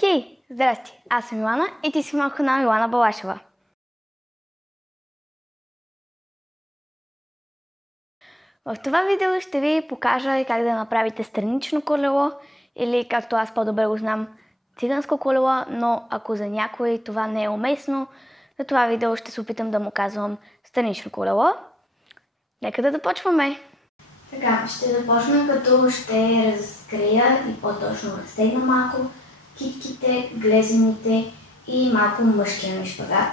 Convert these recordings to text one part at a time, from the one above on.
Хей, здрасти! Аз съм Илана и ти си малко на Илана Балашева. В това видео ще ви покажа как да направите странично колело или, както аз по-добре го знам, циганско колело, но ако за някой това не е уместно, на това видео ще се опитам да му казвам странично колело. Нека да започваме! Така, ще започна като ще разкрия и по-точно разтегна малко китките, глезените и малко мъжкия ми шпагат.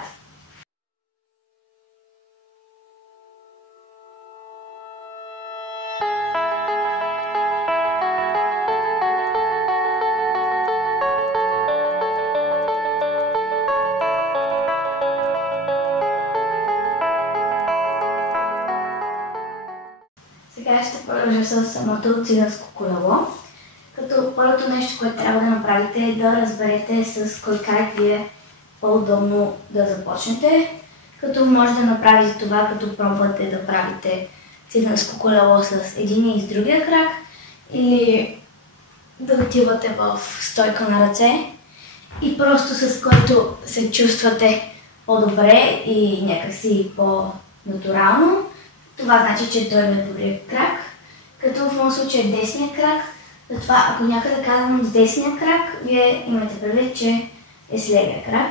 Сега ще продължа с самото циганско колело. Като първото нещо, което трябва да направите е да разберете с кой крак ви е по-удобно да започнете. Като може да направите това, като пробвате да правите циганско колело с единия и с другия крак, или да отивате в стойка на ръце и просто с който се чувствате по-добре и някакси по-натурално. Това значи, че той е добрия крак. Като в моят случай е десния крак. Затова, ако някъде казвам с десния крак, вие имате предвид, че е с левия крак.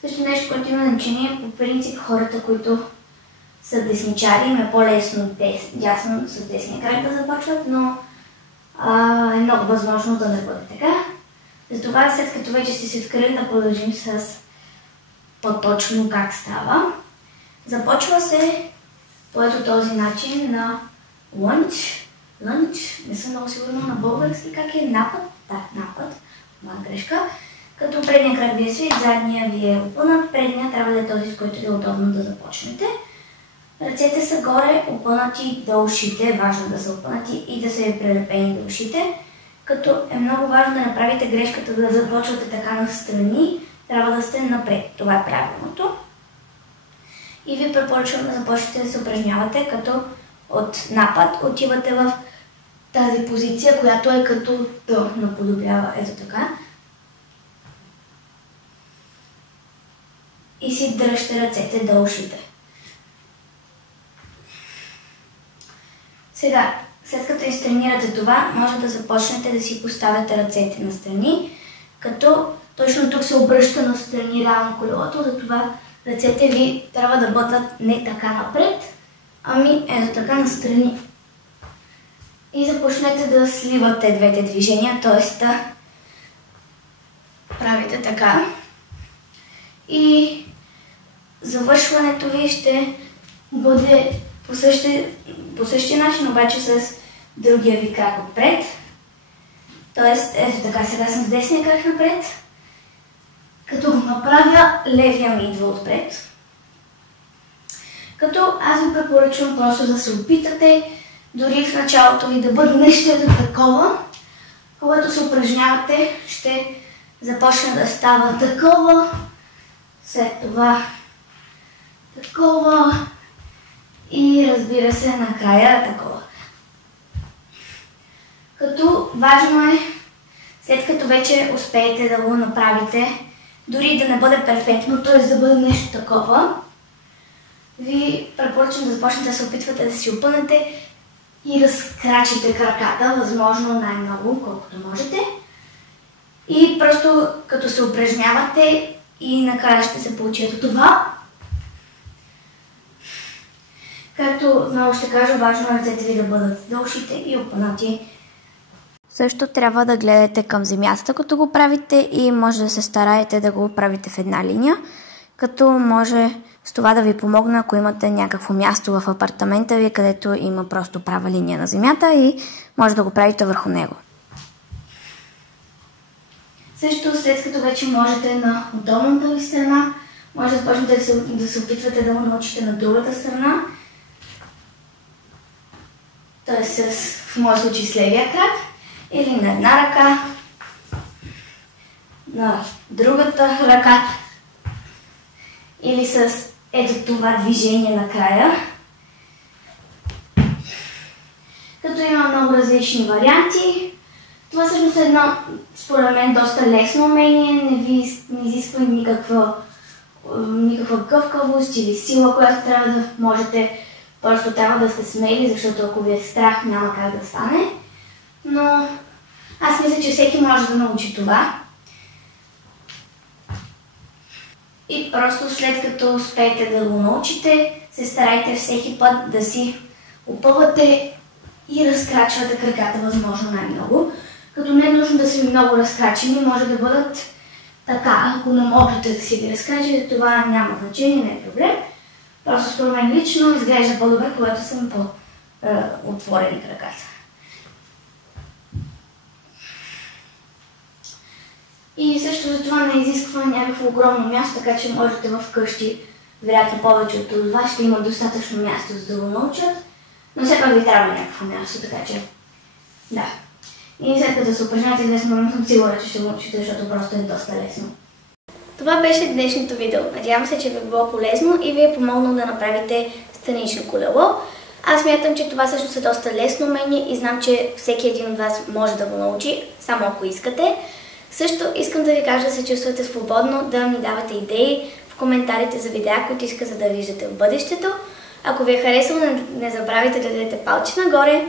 Също нещо, което има значение, по принцип хората, които са десничари, им е по-лесно дясно с десния крак да започват, но е много възможно да не бъде така. Затова, след като вече сте се вкарали, да продължим с по-точно как става. Започва се по ето този начин на лънч, не съм много сигурна на български как е, напът, напът, моя грешка. Като предния крак ви е свит, задния ви е опънат, предния трябва да е този, с който е удобно да започнете. Ръцете са горе, опънати до ушите, важно да са опънати и да са прилепени до ушите. Като е много важно да направите грешката да започвате така настрани, трябва да сте напред, това е правилното. И ви препоръчвам да започнете да се упражнявате, като от напад отивате в тази позиция, която е като Т наподобява, ето така. И си дръжте ръцете до ушите. Сега, след като изтренирате това, може да започнете да си поставяте ръцете настрани, като точно тук се обръща настрани реално колелото, затова ръцете ви трябва да бъдат не така напред, ами ето така настрани. И започнете да сливате двете движения, т.е. да правите така. И завършването ви ще бъде по същия начин, обаче с другия ви крак отпред. Т.е. ето така, сега съм с десния крак напред. Като го направя, левия ми идва отпред. Като аз ви препоръчвам просто да се опитате, дори в началото ви да бъде нещо такова. Когато се упражнявате, ще започне да става такова, след това такова и разбира се накрая такова. Като важно е, след като вече успеете да го направите, дори да не бъде перфектно, т.е. да бъде нещо такова, ви препоръчвам да започнете да се опитвате да си опънете и разкрачите краката, възможно най-много, колкото можете. И просто като се упражнявате и накрая ще се получи ето това. Както отново ще кажа, важно е ръцете ви да бъдат до ушите и опънати. Също трябва да гледате към земята, като го правите, и може да се стараете да го правите в една линия, като може с това да ви помогне, ако имате някакво място в апартамента ви, където има просто права линия на земята и може да го правите върху него. Също след като вече можете на удобната ви страна, може да започнете да се опитвате да го научите на другата страна, т.е. в моя случай с левия крак, или на една ръка, на другата ръка, или с ето това движение накрая. Като има много различни варианти, Това всъщност е едно, според мен, доста лесно умение, не изисква никаква гъвкавост или сила, която трябва да можете. Просто трябва да сте смели, защото ако ви е страх, няма как да стане. Но аз мисля, че всеки може да научи това. И просто след като успеете да го научите, се старайте всеки път да си опъвате и разкрачвате краката възможно най-много. Като не е нужно да са ви много разкрачени, може да бъдат така. Ако не можете да си ги разкрачите, това няма значение, не е проблем. Просто според мен лично изглежда по-добре, когато съм по-отворени краката. И също за това не изисква някакво огромно място, така че можете вкъщи, вероятно повече от вас ще има достатъчно място за да го научат, но все пак ви трябва някакво място, така че да. И след като се упражнявате известно време, съм сигурна, че ще го научите, защото просто е доста лесно. Това беше днешното видео. Надявам се, че ви е било полезно и ви е помогнало да направите странично колело. Аз смятам, че това всъщност е доста лесно умение и знам, че всеки един от вас може да го научи, само ако искате. Също искам да ви кажа да се чувствате свободно, да ми давате идеи в коментарите за видеа, които искате да виждате в бъдещето. Ако ви е харесало, не забравяйте да дадете палче нагоре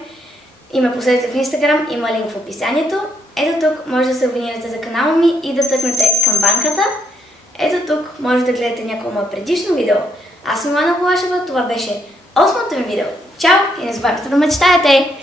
и ме последвате в Instagram, има линк в описанието. Ето тук може да се абонирате за канала ми и да цъкнете камбанката. Ето тук може да гледате някое мое предишно видео. Аз съм Милана Балашева, това беше 8-то ми видео. Чао и не забравяйте да мечтаете!